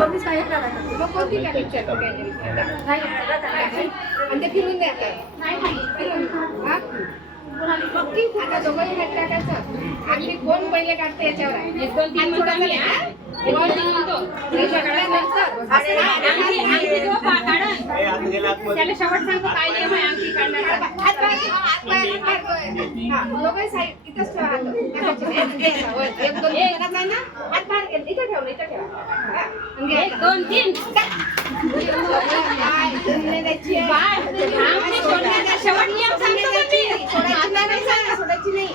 मग कोणती का पिक्चर आणि ते फिरून द्या आता दोघंही हात टाकायचं आणि कोण पहिले काढते याच्यावर त्याला शेवट सांगतो काय नियम आहे अंगठी काढण्याचा दोघंही साईड इथंच ठेवा एक दोन आहे ना हात बाहेर गेले इथं ठेवलं इथं ठेवा 1 2 3 शेवट नियम सांगतो सोडायची नाही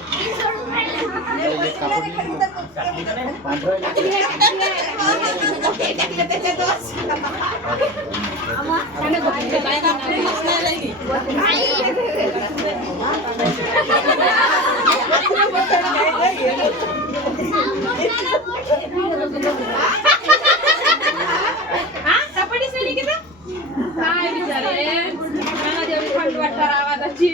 काय विचारे मला जेवढी थंड वाटतं आवाजाची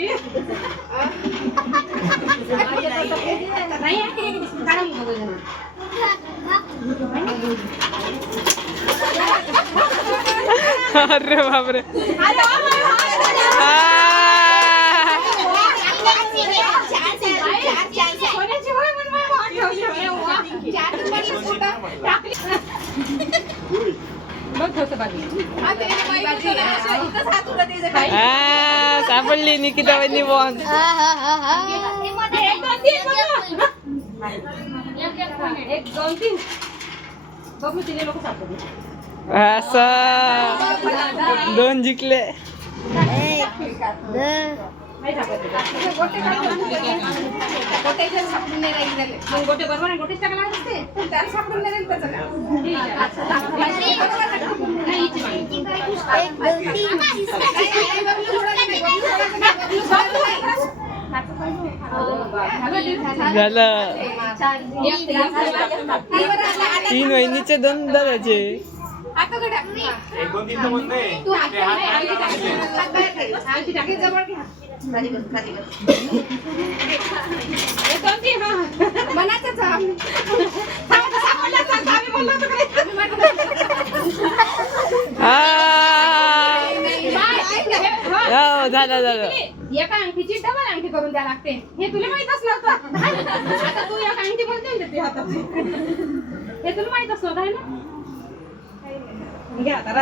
अरे बापरे सापडली निकिता वहिनी बॉन असं 2 जिंकले गोटे बरोबर गोटेच टाकला असते त्याला सापडून नाही झालं 3 वहिनीचे 2 दादाचे झालं एका अंगठीची डबल अंगठी करून द्या लागते हे तुला माहितच नव्हतं आता तू एक अंगठी बोलते ते हाताची हे तुला माहितच नव्हतं आहे ना घ्या आता